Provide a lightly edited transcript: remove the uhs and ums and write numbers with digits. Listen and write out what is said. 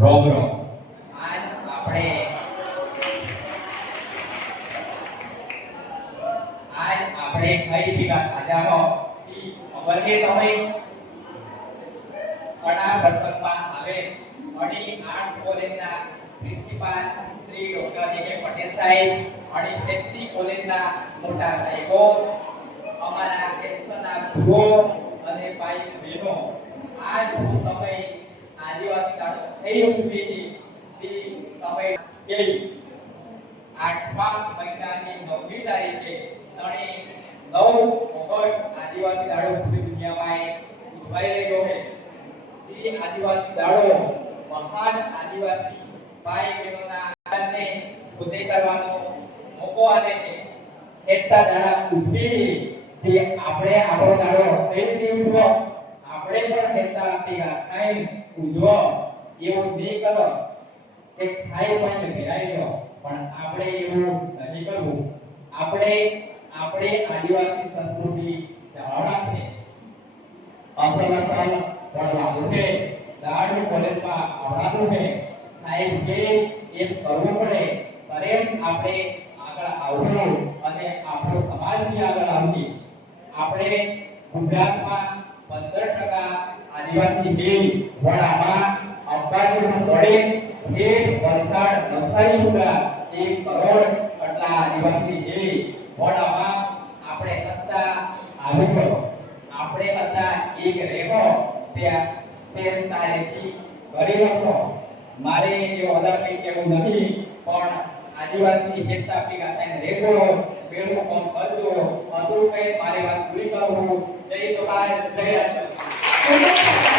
રોમ રોમ. આજ આપણે કઈ ભેગા તાજા હો ઈ ખબર કે તમે કડા પ્રસંગમાં આવે અણી આર્ટ્સ કોલેજના પ્રિન્સિપાલ શ્રી ડોક્ટર એ પટેલ સાહેબ અણી ટેકની કોલેજના મોટા સાહેબો અમારા કેન્દ્રના ગુરુઓ અને ભાઈ બહેનો આજ હું તમે આદિવાસી તાળો થઈ ઉભી થી તમે કેલી 8મા મહિનાની 9મી તારીખે તણે 9 ઓગસ્ટ આદિવાસી દાડો પૂરી દુનિયામાં ઉજવાઈ રહ્યો છે. જે આદિવાસી દાડો મહાન આદિવાસી ભાઈ બહેનોના આનંદને પોતે કરવાનો મોકો આપે છે. એકતા દાડા ઉભી તે આપણે આપણો દાડો કઈ રીતે ઉજવો આપણે પણ એકતા ભેગા થઈને ઉજવો એવું નહીં કરો કે ખાઈ પણ ભેરાઈ ગયો પણ આપણે એવું નહીં કરવું. આપણે આદિવાસી સંસ્કૃતિ જાળવવા છે. અસલ ભણવાનું છે, દાડુ કોલેજમાં આવવાનું છે. સાહેબ કે એમ કરવું પડે ત્યારે જ આપણે આગળ આવવું અને આપણો સમાજ બી આગળ આવશે. આપણે ગુજરાતમાં 15% આદિવાસી છે. વડામાં અંબાજીમાં પડે ખેડ વલસાડ નવસારી મુગા 1 કરોડ આટલા આદિવાસી છે. વડામાં આપણે હતા આવી ચલો આપણે હતા એક રેખો તે તારીખથી કરી રાખો. મારે એવો વધારે કંઈ કહેવું નથી પણ આદિવાસી એકતા ભેગા થઈને રહેજો, મેળવું કામ કરજો. અધૂરું કંઈ મારી વાત પૂરી કરું. જય જોહાર, જય આદિવાસી.